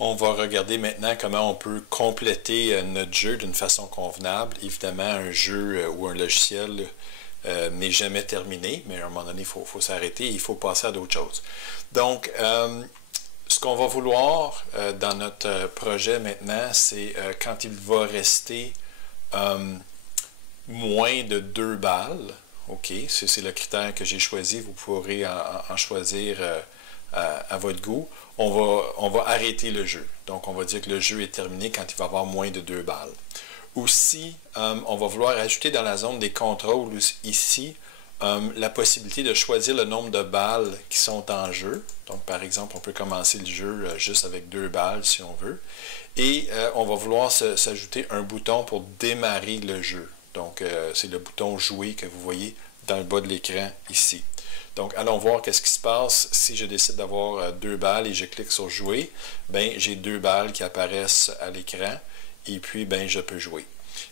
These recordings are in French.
On va regarder maintenant comment on peut compléter notre jeu d'une façon convenable. Évidemment, un jeu ou un logiciel n'est jamais terminé, mais à un moment donné, il faut s'arrêter et il faut passer à d'autres choses. Donc, ce qu'on va vouloir dans notre projet maintenant, c'est quand il va rester moins de 2 balles, OK, c'est le critère que j'ai choisi, vous pourrez en choisir à votre goût, on va arrêter le jeu. Donc, on va dire que le jeu est terminé quand il va avoir moins de 2 balles. Aussi, on va vouloir ajouter dans la zone des contrôles ici la possibilité de choisir le nombre de balles qui sont en jeu. Donc, par exemple, on peut commencer le jeu juste avec 2 balles si on veut. Et on va vouloir s'ajouter un bouton pour démarrer le jeu. Donc, c'est le bouton « Jouer » que vous voyez dans le bas de l'écran ici. Donc, allons voir qu'est-ce qui se passe si je décide d'avoir 2 balles et je clique sur « Jouer ». Bien, j'ai 2 balles qui apparaissent à l'écran et puis, bien, je peux jouer.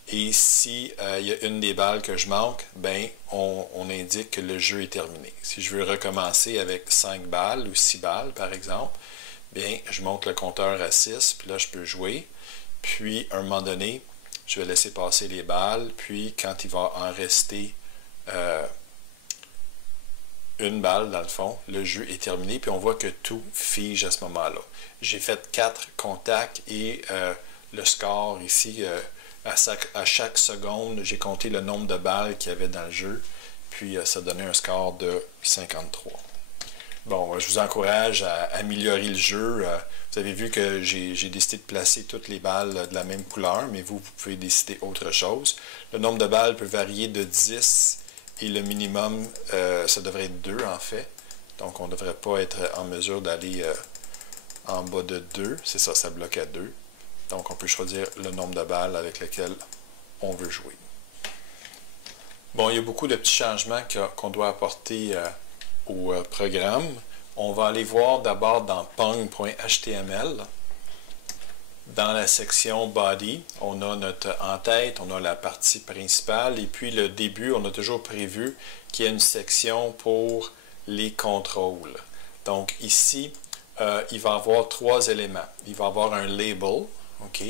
Et si il y a une des balles que je manque, bien, on indique que le jeu est terminé. Si je veux recommencer avec 5 balles ou 6 balles, par exemple, bien, je monte le compteur à 6, puis là, je peux jouer. Puis, à un moment donné, je vais laisser passer les balles, puis quand il va en rester une balle, dans le fond, le jeu est terminé, puis on voit que tout fige à ce moment-là. J'ai fait 4 contacts et le score ici, à chaque seconde, j'ai compté le nombre de balles qu'il y avait dans le jeu, puis ça donnait un score de 53. Bon, je vous encourage à améliorer le jeu. Vous avez vu que j'ai décidé de placer toutes les balles de la même couleur, mais vous pouvez décider autre chose. Le nombre de balles peut varier de 10 et le minimum, ça devrait être 2 en fait. Donc, on ne devrait pas être en mesure d'aller en bas de 2. C'est ça, ça bloque à 2. Donc, on peut choisir le nombre de balles avec lequel on veut jouer. Bon, il y a beaucoup de petits changements qu'on doit apporter au programme. On va aller voir d'abord dans pong.html. Dans la section Body, on a notre en-tête, on a la partie principale, et puis le début, on a toujours prévu qu'il y ait une section pour les contrôles. Donc ici, il va y avoir 3 éléments. Il va y avoir un label, OK,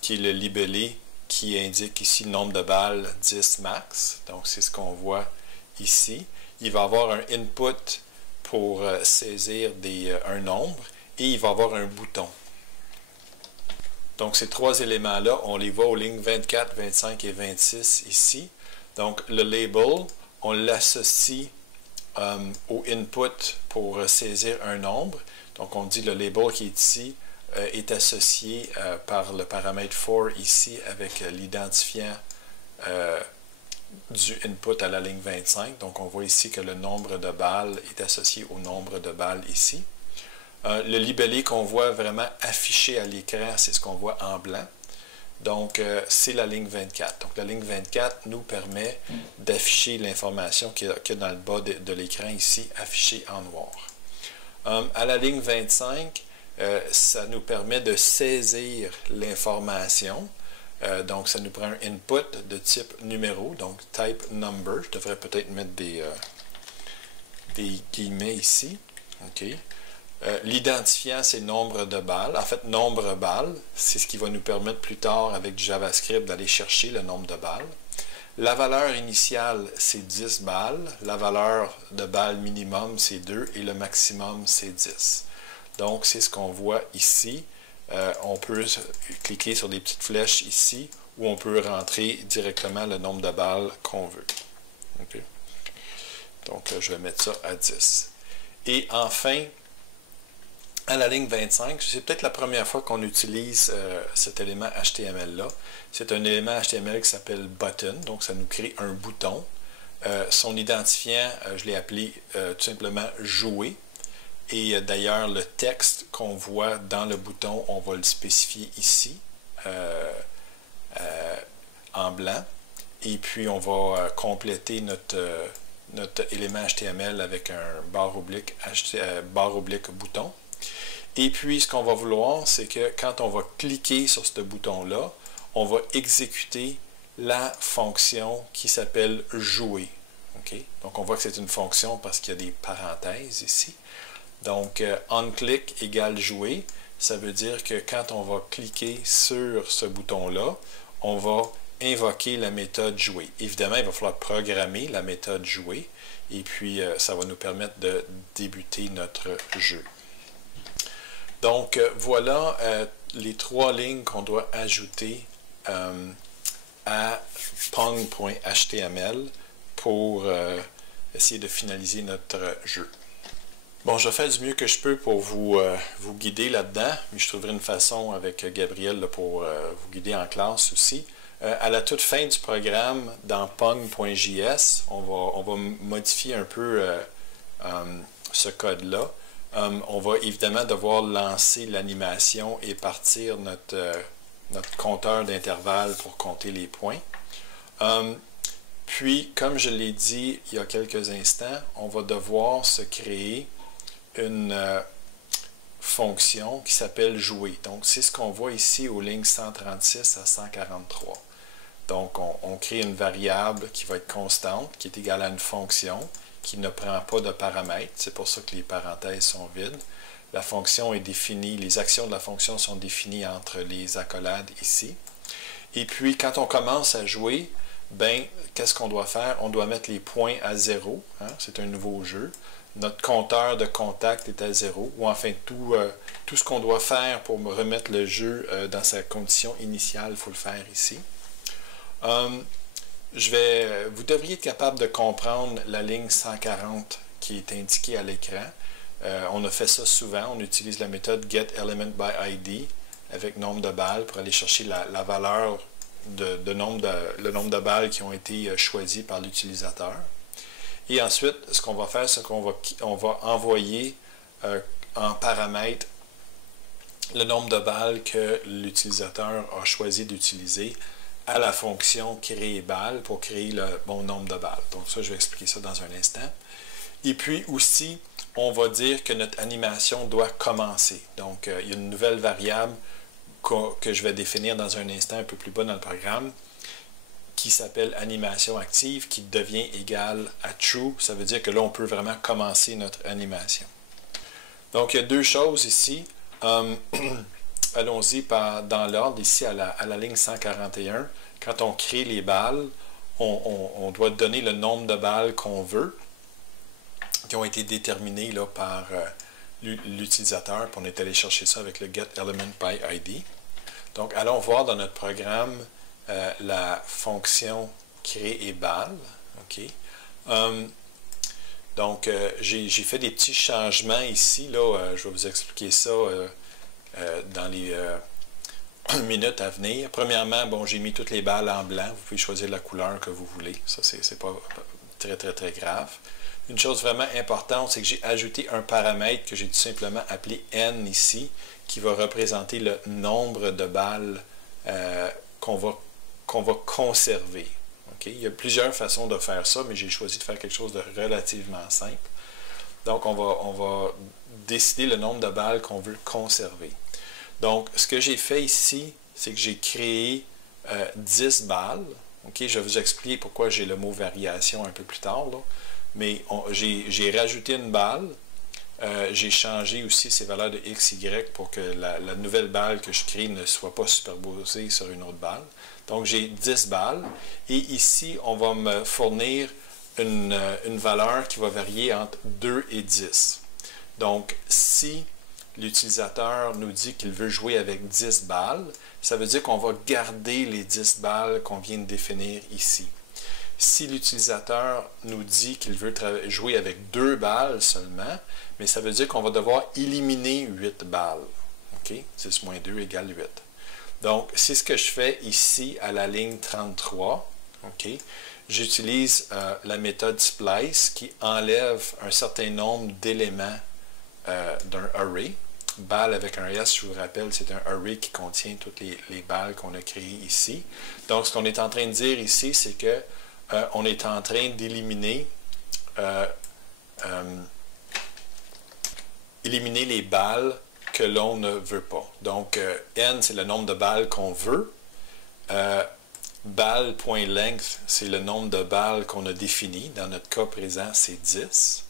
qui est le libellé qui indique ici le nombre de balles 10 max. Donc c'est ce qu'on voit ici. Il va y avoir un input pour saisir un nombre et il va y avoir un bouton. Donc, ces 3 éléments-là, on les voit aux lignes 24, 25 et 26 ici. Donc, le label, on l'associe au input pour saisir un nombre. Donc, on dit le label qui est ici est associé par le paramètre for ici avec l'identifiant du input à la ligne 25. Donc, on voit ici que le nombre de balles est associé au nombre de balles ici. Le libellé qu'on voit vraiment affiché à l'écran, c'est ce qu'on voit en blanc. Donc, c'est la ligne 24. Donc, la ligne 24 nous permet d'afficher l'information qu'il y a dans le bas de l'écran ici, affichée en noir. À la ligne 25, ça nous permet de saisir l'information. Donc, ça nous prend un input de type numéro, donc type number. Je devrais peut-être mettre des guillemets ici. OK. L'identifiant, c'est nombre de balles. En fait, nombre balles, c'est ce qui va nous permettre plus tard, avec du JavaScript, d'aller chercher le nombre de balles. La valeur initiale, c'est 10 balles. La valeur de balles minimum, c'est 2. Et le maximum, c'est 10. Donc, c'est ce qu'on voit ici. On peut cliquer sur des petites flèches ici, où on peut rentrer directement le nombre de balles qu'on veut. Okay. Donc, je vais mettre ça à 10. Et enfin, à la ligne 25, c'est peut-être la première fois qu'on utilise cet élément HTML-là. C'est un élément HTML qui s'appelle button, donc ça nous crée un bouton. Son identifiant, je l'ai appelé tout simplement jouer. Et d'ailleurs, le texte qu'on voit dans le bouton, on va le spécifier ici, en blanc. Et puis, on va compléter notre élément HTML avec un barre oblique bouton. Et puis, ce qu'on va vouloir, c'est que quand on va cliquer sur ce bouton-là, on va exécuter la fonction qui s'appelle « Jouer ». Okay? Donc, on voit que c'est une fonction parce qu'il y a des parenthèses ici. Donc, onClick égale « Jouer ». ça veut dire que quand on va cliquer sur ce bouton-là, on va invoquer la méthode jouer. Évidemment, il va falloir programmer la méthode jouer et puis ça va nous permettre de débuter notre jeu. Donc voilà les 3 lignes qu'on doit ajouter à pong.html pour essayer de finaliser notre jeu. Bon, je fais du mieux que je peux pour vous guider là-dedans, mais je trouverai une façon avec Gabriel pour vous guider en classe aussi. À la toute fin du programme, dans pong.js, on va modifier un peu ce code-là. On va évidemment devoir lancer l'animation et partir notre compteur d'intervalle pour compter les points. Puis, comme je l'ai dit il y a quelques instants, on va devoir se créer une fonction qui s'appelle jouer. Donc, c'est ce qu'on voit ici aux lignes 136 à 143. Donc, on crée une variable qui va être constante, qui est égale à une fonction, qui ne prend pas de paramètres. C'est pour ça que les parenthèses sont vides. La fonction est définie, les actions de la fonction sont définies entre les accolades ici. Et puis, quand on commence à jouer, ben, qu'est-ce qu'on doit faire? On doit mettre les points à 0. Hein? C'est un nouveau jeu. Notre compteur de contact est à 0. Ou enfin, tout ce qu'on doit faire pour remettre le jeu dans sa condition initiale, il faut le faire ici. Vous devriez être capable de comprendre la ligne 140 qui est indiquée à l'écran. On a fait ça souvent. On utilise la méthode getElementById avec nombre de balles pour aller chercher la valeur le nombre de balles qui ont été choisies par l'utilisateur. Et ensuite, ce qu'on va faire, c'est qu'on va envoyer en paramètre le nombre de balles que l'utilisateur a choisi d'utiliser à la fonction créer balle pour créer le bon nombre de balles. Donc ça, je vais expliquer ça dans un instant. Et puis aussi, on va dire que notre animation doit commencer. Donc, il y a une nouvelle variable que je vais définir dans un instant un peu plus bas dans le programme qui s'appelle animation active qui devient égale à true. Ça veut dire que là, on peut vraiment commencer notre animation. Donc, il y a 2 choses ici. Allons-y dans l'ordre, ici à la ligne 141. Quand on crée les balles, on doit donner le nombre de balles qu'on veut, qui ont été déterminées là, par l'utilisateur. On est allé chercher ça avec le getElementById. Donc, allons voir dans notre programme la fonction créer balle. Okay. Donc, j'ai fait des petits changements ici. Là, je vais vous expliquer ça dans les minutes à venir. Premièrement, bon, j'ai mis toutes les balles en blanc. Vous pouvez choisir la couleur que vous voulez. Ça, c'est pas très, très, très grave. Une chose vraiment importante, c'est que j'ai ajouté un paramètre que j'ai tout simplement appelé n ici, qui va représenter le nombre de balles qu'on va conserver. Okay? Il y a plusieurs façons de faire ça, mais j'ai choisi de faire quelque chose de relativement simple. Donc, on va décider le nombre de balles qu'on veut conserver. Donc, ce que j'ai fait ici, c'est que j'ai créé 10 balles. Okay? Je vais vous expliquer pourquoi j'ai le mot variation un peu plus tard. Là. Mais j'ai rajouté une balle. J'ai changé aussi ces valeurs de x, y pour que la nouvelle balle que je crée ne soit pas superposée sur une autre balle. Donc, j'ai 10 balles. Et ici, on va me fournir une valeur qui va varier entre 2 et 10. Donc, si l'utilisateur nous dit qu'il veut jouer avec 10 balles, ça veut dire qu'on va garder les 10 balles qu'on vient de définir ici. Si l'utilisateur nous dit qu'il veut jouer avec 2 balles seulement, mais ça veut dire qu'on va devoir éliminer 8 balles. Okay? 10 moins 2 égale 8. Donc, c'est ce que je fais ici à la ligne 33. Okay? J'utilise la méthode splice qui enlève un certain nombre d'éléments d'un array. Balle avec un S, je vous rappelle, c'est un array qui contient toutes les balles qu'on a créées ici. Donc, ce qu'on est en train de dire ici, c'est que on est en train d'éliminer les balles que l'on ne veut pas. Donc, n, c'est le nombre de balles qu'on veut. Balle.length, c'est le nombre de balles qu'on a défini. Dans notre cas présent, c'est 10.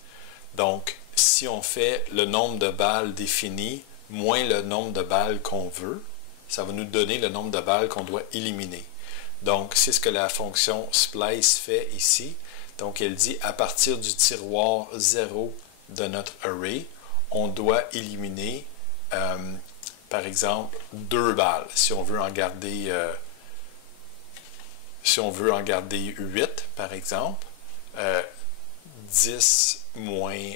Donc, si on fait le nombre de balles définies moins le nombre de balles qu'on veut, ça va nous donner le nombre de balles qu'on doit éliminer. Donc, c'est ce que la fonction splice fait ici. Donc, elle dit à partir du tiroir 0 de notre array, on doit éliminer, par exemple, 2 balles. Si on veut en garder, 8, par exemple, 10 moins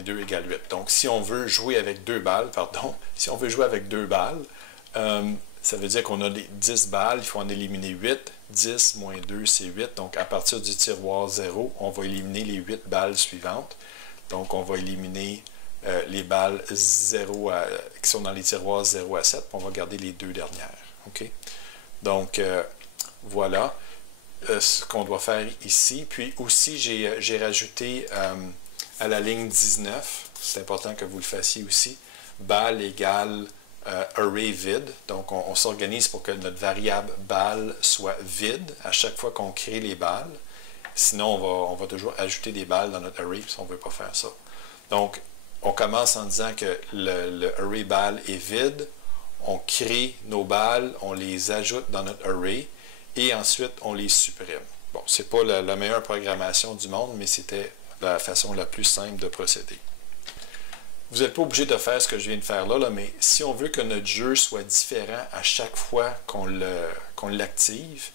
2 égale 8. Donc, si on veut jouer avec 2 balles, ça veut dire qu'on a les 10 balles, il faut en éliminer 8. 10 moins 2, c'est 8. Donc, à partir du tiroir 0, on va éliminer les 8 balles suivantes. Donc, on va éliminer les balles 0 qui sont dans les tiroirs 0 à 7, puis on va garder les 2 dernières. OK? Donc, voilà ce qu'on doit faire ici. Puis aussi, j'ai rajouté à la ligne 19, c'est important que vous le fassiez aussi, balle égale array vide. Donc, on s'organise pour que notre variable balle soit vide à chaque fois qu'on crée les balles. Sinon, on va toujours ajouter des balles dans notre array, puis on ne veut pas faire ça. Donc, on commence en disant que le array balle est vide. On crée nos balles, on les ajoute dans notre array, et ensuite, on les supprime. Bon, ce n'est pas la meilleure programmation du monde, mais c'était la façon la plus simple de procéder. Vous n'êtes pas obligé de faire ce que je viens de faire là, mais si on veut que notre jeu soit différent à chaque fois qu'on l'active,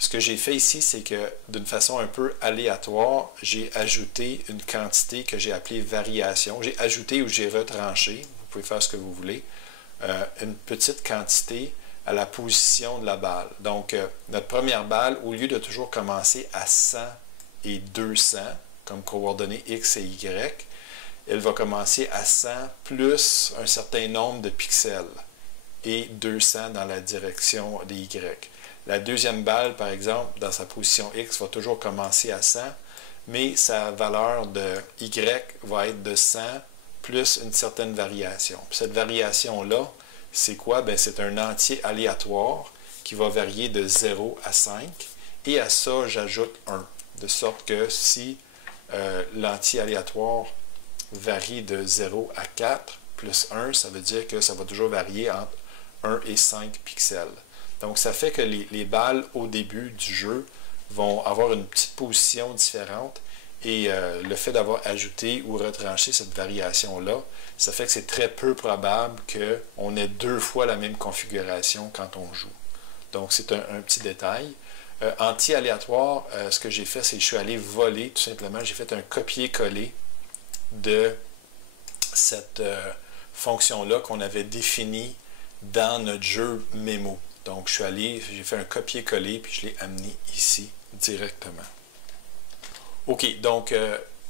ce que j'ai fait ici, c'est que d'une façon un peu aléatoire, j'ai ajouté une quantité que j'ai appelée variation. J'ai ajouté ou j'ai retranché, vous pouvez faire ce que vous voulez, une petite quantité à la position de la balle. Donc, notre première balle, au lieu de toujours commencer à 100 et 200, comme coordonnées X et Y, elle va commencer à 100 plus un certain nombre de pixels et 200 dans la direction des Y. La deuxième balle, par exemple, dans sa position X, va toujours commencer à 100, mais sa valeur de Y va être de 100 plus une certaine variation. Cette variation-là, c'est quoi? Bien, c'est un entier aléatoire qui va varier de 0 à 5, et à ça, j'ajoute 1, de sorte que si l'entier aléatoire varie de 0 à 4 plus 1, ça veut dire que ça va toujours varier entre 1 et 5 pixels. Donc, ça fait que les balles au début du jeu vont avoir une petite position différente, et le fait d'avoir ajouté ou retranché cette variation-là, ça fait que c'est très peu probable qu'on ait 2 fois la même configuration quand on joue. Donc, c'est un petit détail. Anti-aléatoire, ce que j'ai fait, c'est que je suis allé voler, tout simplement, j'ai fait un copier-coller de cette fonction-là qu'on avait définie dans notre jeu mémo. Donc, j'ai fait un copier-coller, puis je l'ai amené ici directement. OK, donc,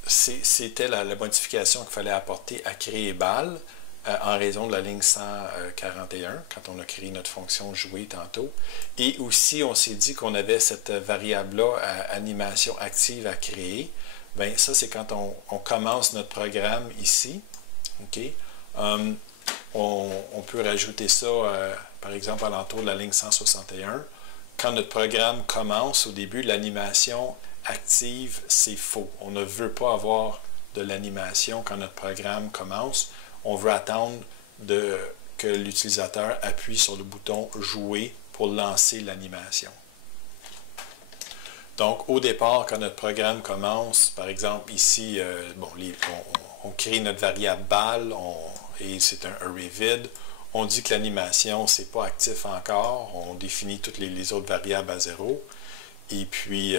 c'était la modification qu'il fallait apporter à créer balle en raison de la ligne 141, quand on a créé notre fonction jouer tantôt. Et aussi, on s'est dit qu'on avait cette variable-là, animation active à créer. Bien, ça, c'est quand on commence notre programme ici. OK? On peut rajouter ça, par exemple, à l'entour de la ligne 161. Quand notre programme commence, au début, l'animation active, c'est faux. On ne veut pas avoir de l'animation quand notre programme commence. On veut attendre que l'utilisateur appuie sur le bouton « Jouer » pour lancer l'animation. Donc, au départ, quand notre programme commence, par exemple, ici, on crée notre variable balle, et c'est un array vide. On dit que l'animation, ce n'est pas actif encore. On définit toutes les autres variables à 0. Et puis,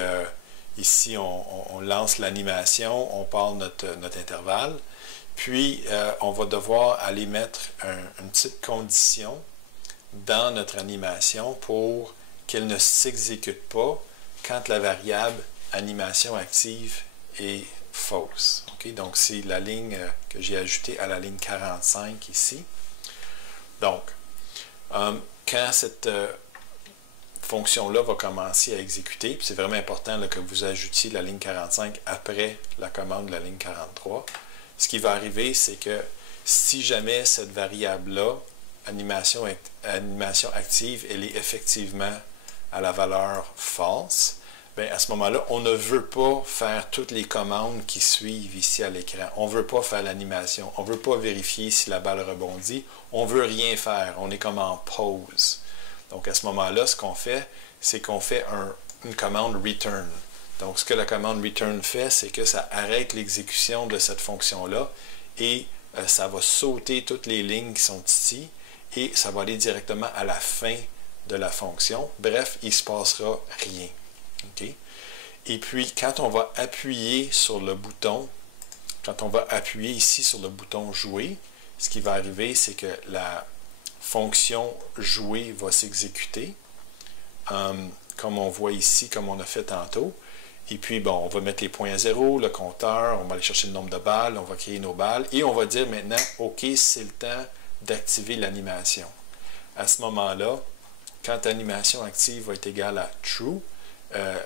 ici, on lance l'animation, on part notre intervalle. Puis, on va devoir aller mettre une petite condition dans notre animation pour qu'elle ne s'exécute pas quand la variable animation active est fausse. Okay? Donc, c'est la ligne que j'ai ajoutée à la ligne 45 ici. Donc, quand cette fonction-là va commencer à exécuter, c'est vraiment important là, que vous ajoutiez la ligne 45 après la commande de la ligne 43, ce qui va arriver, c'est que si jamais cette variable-là, animation active, elle est effectivement à la valeur false, bien, à ce moment-là, on ne veut pas faire toutes les commandes qui suivent ici à l'écran. On ne veut pas faire l'animation. On ne veut pas vérifier si la balle rebondit. On ne veut rien faire. On est comme en pause. Donc, à ce moment-là, ce qu'on fait, c'est qu'on fait une commande return. Donc, ce que la commande return fait, c'est que ça arrête l'exécution de cette fonction-là et ça va sauter toutes les lignes qui sont ici et ça va aller directement à la fin de la fonction. Bref, il ne se passera rien. Okay? Et puis, quand on va appuyer sur le bouton, quand on va appuyer ici sur le bouton jouer, ce qui va arriver, c'est que la fonction jouer va s'exécuter, comme on voit ici, comme on a fait tantôt. Et puis, bon, on va mettre les points à zéro, le compteur, on va aller chercher le nombre de balles, on va créer nos balles, et on va dire maintenant, OK, c'est le temps d'activer l'animation. À ce moment-là, quand l'animation active va être égale à true,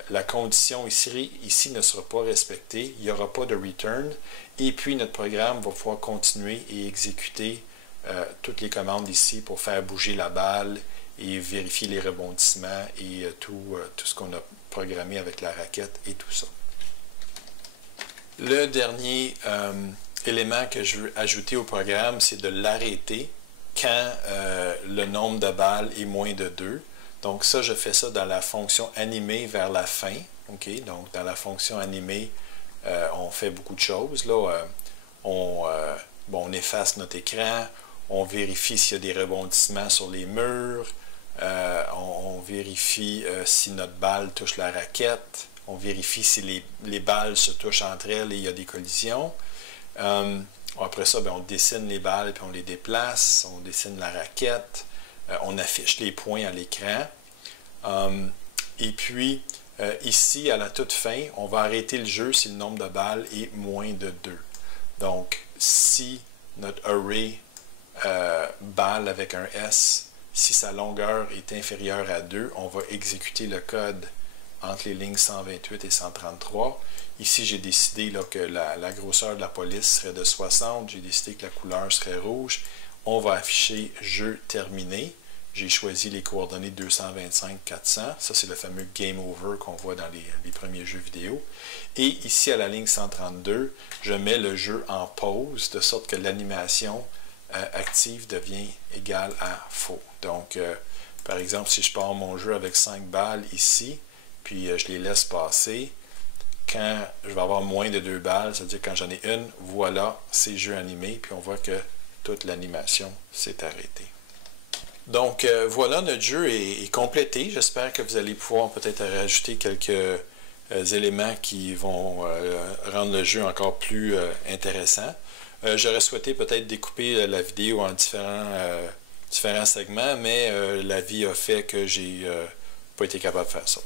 la condition ici ne sera pas respectée, il n'y aura pas de return, et puis notre programme va pouvoir continuer et exécuter toutes les commandes ici pour faire bouger la balle et vérifier les rebondissements et tout ce qu'on a programmé avec la raquette et tout ça. Le dernier élément que je veux ajouter au programme, c'est de l'arrêter quand le nombre de balles est moins de 2. Donc ça, je fais ça dans la fonction animée vers la fin. Okay? Donc dans la fonction animée, on fait beaucoup de choses. Là, on efface notre écran, on vérifie s'il y a des rebondissements sur les murs, on vérifie si notre balle touche la raquette, on vérifie si les balles se touchent entre elles et il y a des collisions. Après ça, on dessine les balles puis on les déplace, on dessine la raquette, on affiche les points à l'écran. Et puis, ici, à la toute fin, on va arrêter le jeu si le nombre de balles est moins de 2. Donc, si notre array balle avec un S, si sa longueur est inférieure à 2, on va exécuter le code entre les lignes 128 et 133. Ici, j'ai décidé là, que la grosseur de la police serait de 60. J'ai décidé que la couleur serait rouge. On va afficher « Jeu terminé ». J'ai choisi les coordonnées 225, 400. Ça, c'est le fameux « Game Over » qu'on voit dans les premiers jeux vidéo. Et ici, à la ligne 132, je mets le jeu en pause, de sorte que l'animation active devient égale à faux. Donc, par exemple, si je pars mon jeu avec 5 balles ici, puis je les laisse passer, quand je vais avoir moins de 2 balles, c'est-à-dire quand j'en ai une, voilà, c'est jeu animé, puis on voit que toute l'animation s'est arrêtée. Donc, voilà, notre jeu est complété. J'espère que vous allez pouvoir peut-être rajouter quelques éléments qui vont rendre le jeu encore plus intéressant. J'aurais souhaité peut-être découper la vidéo en différents segments, mais la vie a fait que j'ai pas été capable de faire ça.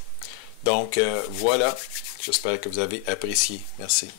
Donc, voilà, j'espère que vous avez apprécié. Merci.